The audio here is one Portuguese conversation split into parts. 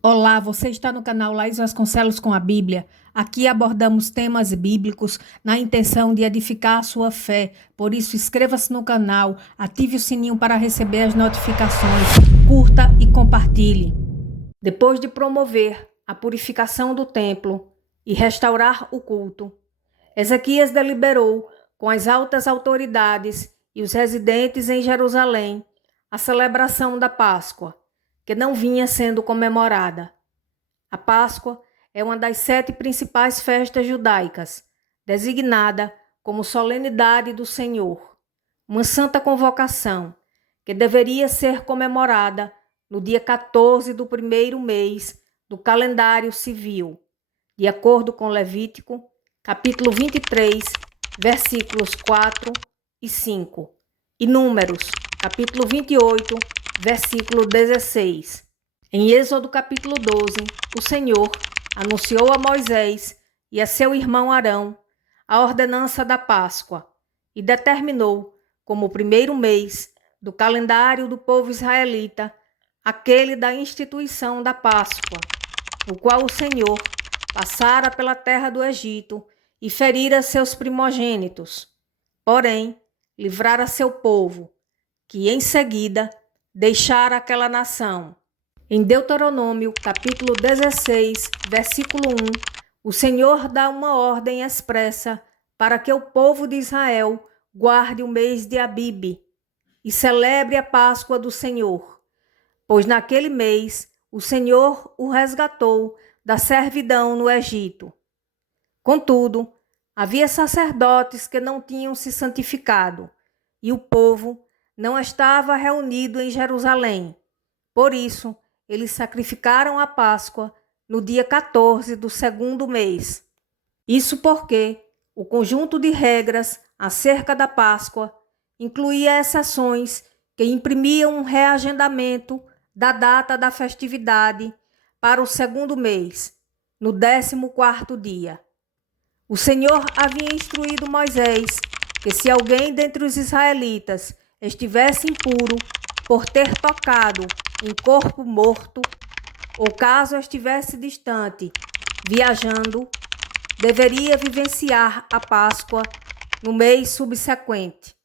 Olá, você está no canal Laís Vasconcelos com a Bíblia. Aqui abordamos temas bíblicos na intenção de edificar a sua fé. Por isso, inscreva-se no canal, ative o sininho para receber as notificações, curta e compartilhe. Depois de promover a purificação do templo e restaurar o culto, Ezequias deliberou com as altas autoridades e os residentes em Jerusalém a celebração da Páscoa, que não vinha sendo comemorada. A Páscoa é uma das 7 principais festas judaicas, designada como solenidade do Senhor, uma santa convocação que deveria ser comemorada no dia 14 do primeiro mês do calendário civil, de acordo com Levítico, capítulo 23, versículos 4 e 5, e Números, capítulo 28, versículo 16. Em Êxodo capítulo 12, o Senhor anunciou a Moisés e a seu irmão Arão a ordenança da Páscoa e determinou como primeiro mês do calendário do povo israelita aquele da instituição da Páscoa, no qual o Senhor passara pela terra do Egito e ferira seus primogênitos, porém livrara seu povo, que em seguida deixara aquela nação. Em Deuteronômio, capítulo 16, versículo 1, o Senhor dá uma ordem expressa para que o povo de Israel guarde o mês de Abibe e celebre a Páscoa do Senhor, pois naquele mês o Senhor o resgatou da servidão no Egito. Contudo, havia sacerdotes que não tinham se santificado, e o povo não estava reunido em Jerusalém. Por isso, eles sacrificaram a Páscoa no dia 14 do segundo mês. Isso porque o conjunto de regras acerca da Páscoa incluía exceções que imprimiam um reagendamento da data da festividade para o segundo mês, no 14º dia. O Senhor havia instruído Moisés que se alguém dentre os israelitas estivesse impuro por ter tocado um corpo morto, ou caso estivesse distante, viajando, deveria vivenciar a Páscoa no mês subsequente.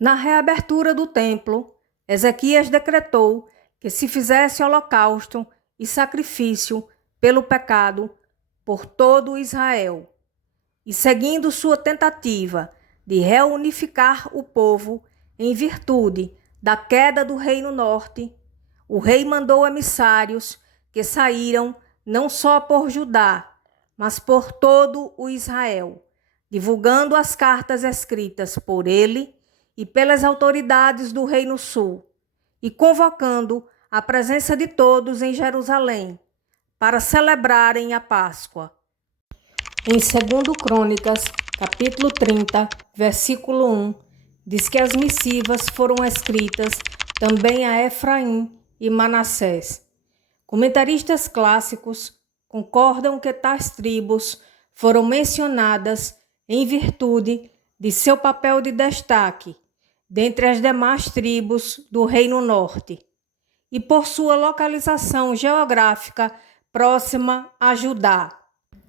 Na reabertura do templo, Ezequias decretou que se fizesse holocausto e sacrifício pelo pecado por todo Israel. E seguindo sua tentativa de reunificar o povo em virtude da queda do Reino Norte, o rei mandou emissários que saíram não só por Judá, mas por todo o Israel, divulgando as cartas escritas por ele e pelas autoridades do Reino Sul, e convocando a presença de todos em Jerusalém para celebrarem a Páscoa. Em 2 Crônicas, capítulo 30, versículo 1, diz que as missivas foram escritas também a Efraim e Manassés. Comentaristas clássicos concordam que tais tribos foram mencionadas em virtude de seu papel de destaque dentre as demais tribos do Reino Norte e por sua localização geográfica próxima a Judá.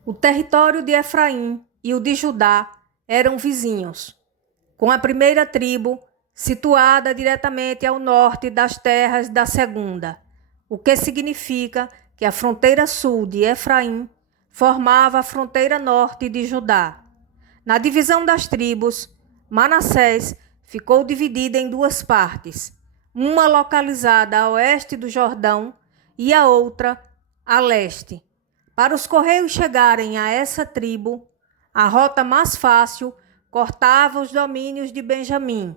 O território de Efraim e o de Judá eram vizinhos, com a primeira tribo situada diretamente ao norte das terras da segunda, o que significa que a fronteira sul de Efraim formava a fronteira norte de Judá. Na divisão das tribos, Manassés ficou dividida em 2 partes, uma localizada a oeste do Jordão e a outra a leste. Para os correios chegarem a essa tribo, a rota mais fácil cortava os domínios de Benjamim,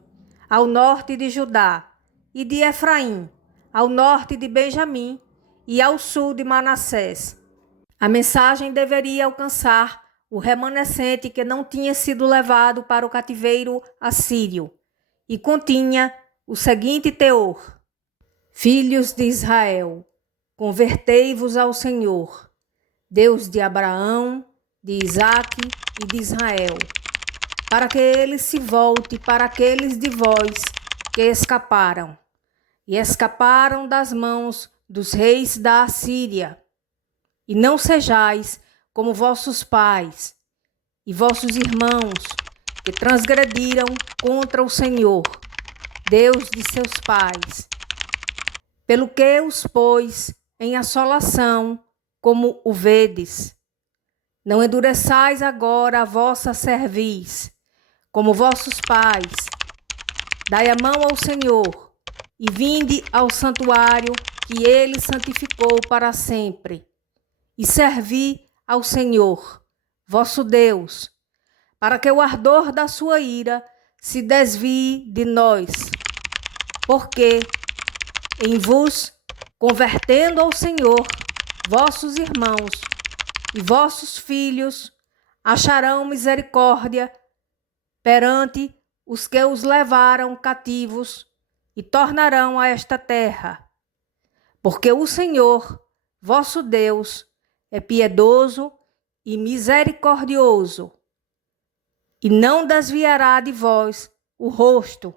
ao norte de Judá, e de Efraim, ao norte de Benjamim e ao sul de Manassés. A mensagem deveria alcançar o remanescente que não tinha sido levado para o cativeiro assírio, e continha o seguinte teor: Filhos de Israel, convertei-vos ao Senhor, Deus de Abraão, de Isaque e de Israel, para que ele se volte para aqueles de vós que escaparam, e escaparam das mãos dos reis da Assíria. E não sejais como vossos pais e vossos irmãos, que transgrediram contra o Senhor, Deus de seus pais, pelo que os pôs em assolação, como o vedes. Não endureçais agora a vossa cerviz, como vossos pais. Dai a mão ao Senhor, e vinde ao santuário que ele santificou para sempre, e servi ao Senhor, vosso Deus, para que o ardor da sua ira se desvie de nós, porque em vos convertendo ao Senhor, vossos irmãos e vossos filhos acharão misericórdia perante os que os levaram cativos e tornarão a esta terra. Porque o Senhor, vosso Deus, é piedoso e misericordioso, e não desviará de vós o rosto,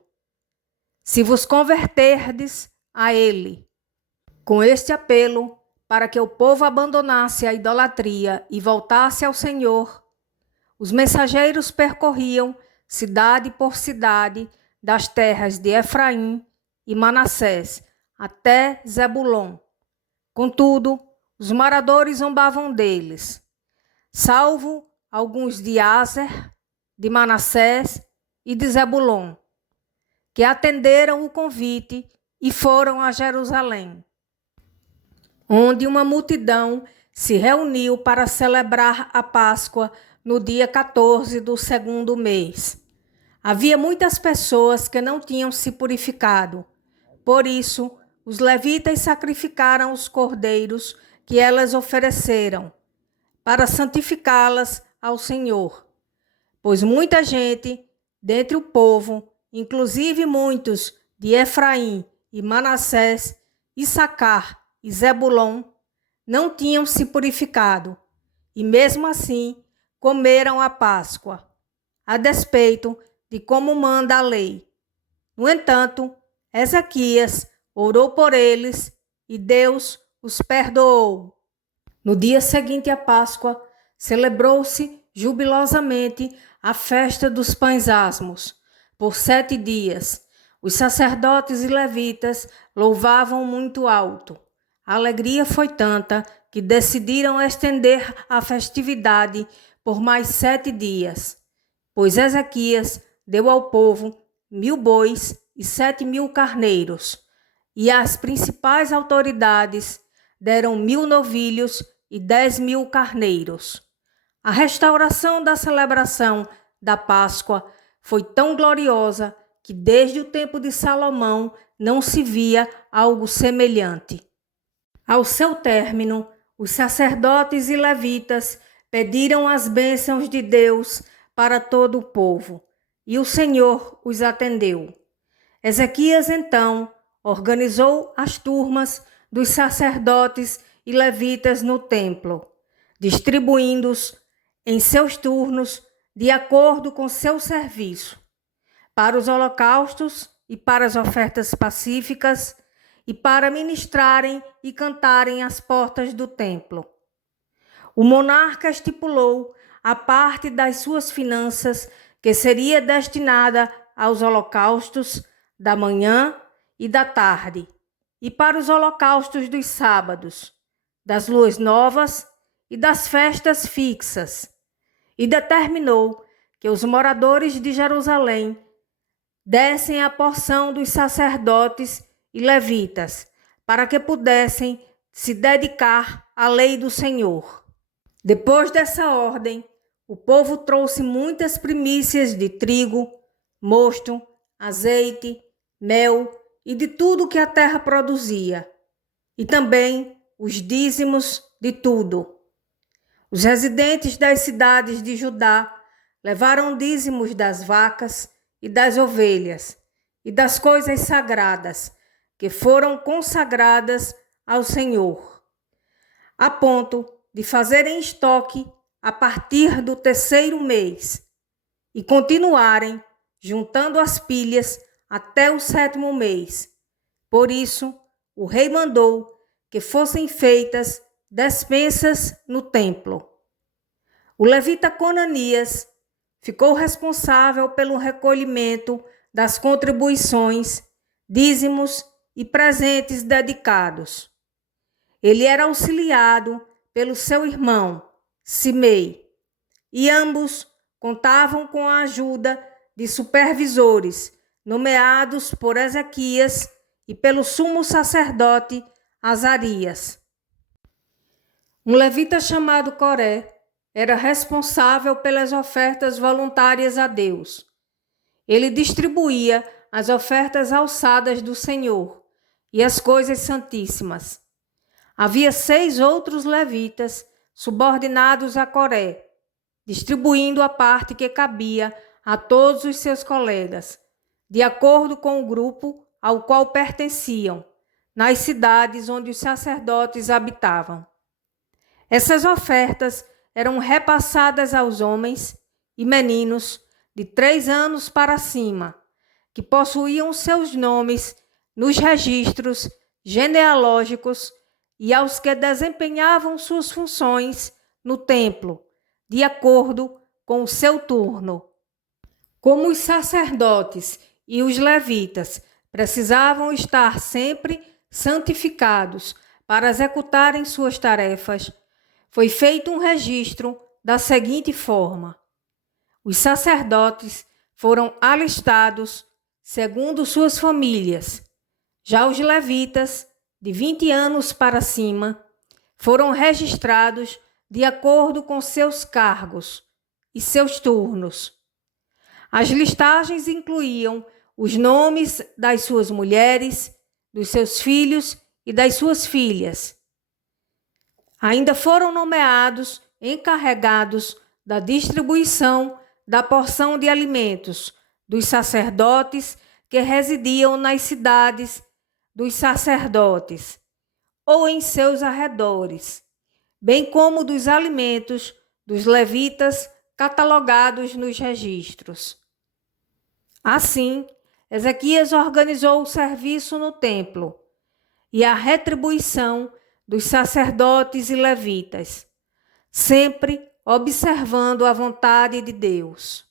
se vos converterdes a ele. Com este apelo, para que o povo abandonasse a idolatria e voltasse ao Senhor, os mensageiros percorriam cidade por cidade das terras de Efraim e Manassés até Zebulon. Contudo, os moradores zombavam deles, salvo alguns de Aser, de Manassés e de Zebulon, que atenderam o convite e foram a Jerusalém, onde uma multidão se reuniu para celebrar a Páscoa no dia 14 do segundo mês. Havia muitas pessoas que não tinham se purificado. Por isso, os levitas sacrificaram os cordeiros que elas ofereceram, para santificá-las ao Senhor. Pois muita gente dentre o povo, inclusive muitos de Efraim e Manassés, Issacar e Zebulon, não tinham se purificado, e mesmo assim comeram a Páscoa, a despeito de como manda a lei. No entanto, Ezequias orou por eles e Deus os perdoou. No dia seguinte à Páscoa, celebrou-se jubilosamente a festa dos pães asmos. Por 7 dias, os sacerdotes e levitas louvavam muito alto. A alegria foi tanta que decidiram estender a festividade por mais 7 dias, pois Ezequias deu ao povo 1000 bois e 7.000 carneiros, e as principais autoridades deram 1000 novilhos e 10.000 carneiros. A restauração da celebração da Páscoa foi tão gloriosa que desde o tempo de Salomão não se via algo semelhante. Ao seu término, os sacerdotes e levitas pediram as bênçãos de Deus para todo o povo, e o Senhor os atendeu. Ezequias, então, organizou as turmas dos sacerdotes e levitas no templo, distribuindo-os em seus turnos de acordo com seu serviço, para os holocaustos e para as ofertas pacíficas, e para ministrarem e cantarem às portas do templo. O monarca estipulou a parte das suas finanças que seria destinada aos holocaustos da manhã e da tarde, e para os holocaustos dos sábados, das luas novas e das festas fixas, e determinou que os moradores de Jerusalém dessem a porção dos sacerdotes e levitas, para que pudessem se dedicar à lei do Senhor. Depois dessa ordem, o povo trouxe muitas primícias de trigo, mosto, azeite, mel e de tudo que a terra produzia, e também os dízimos de tudo. Os residentes das cidades de Judá levaram dízimos das vacas e das ovelhas e das coisas sagradas que foram consagradas ao Senhor, a ponto de fazerem estoque a partir do 3º mês e continuarem juntando as pilhas até o 7º mês. Por isso, o rei mandou que fossem feitas despensas no templo. O levita Conanias ficou responsável pelo recolhimento das contribuições, dízimos e presentes dedicados. Ele era auxiliado pelo seu irmão, Simei, e ambos contavam com a ajuda de supervisores nomeados por Ezequias e pelo sumo sacerdote Azarias. Um levita chamado Coré era responsável pelas ofertas voluntárias a Deus. Ele distribuía as ofertas alçadas do Senhor e as coisas santíssimas. Havia 6 outros levitas subordinados a Coré, distribuindo a parte que cabia a todos os seus colegas, de acordo com o grupo ao qual pertenciam, nas cidades onde os sacerdotes habitavam. Essas ofertas eram repassadas aos homens e meninos de 3 anos para cima, que possuíam seus nomes nos registros genealógicos, e aos que desempenhavam suas funções no templo, de acordo com o seu turno. Como os sacerdotes e os levitas precisavam estar sempre santificados para executarem suas tarefas, foi feito um registro da seguinte forma: os sacerdotes foram alistados segundo suas famílias. Já os levitas, de 20 anos para cima, foram registrados de acordo com seus cargos e seus turnos. As listagens incluíam os nomes das suas mulheres, dos seus filhos e das suas filhas. Ainda foram nomeados encarregados da distribuição da porção de alimentos dos sacerdotes que residiam nas cidades dos sacerdotes ou em seus arredores, bem como dos alimentos dos levitas catalogados nos registros. Assim, Ezequias organizou o serviço no templo e a retribuição dos sacerdotes e levitas, sempre observando a vontade de Deus.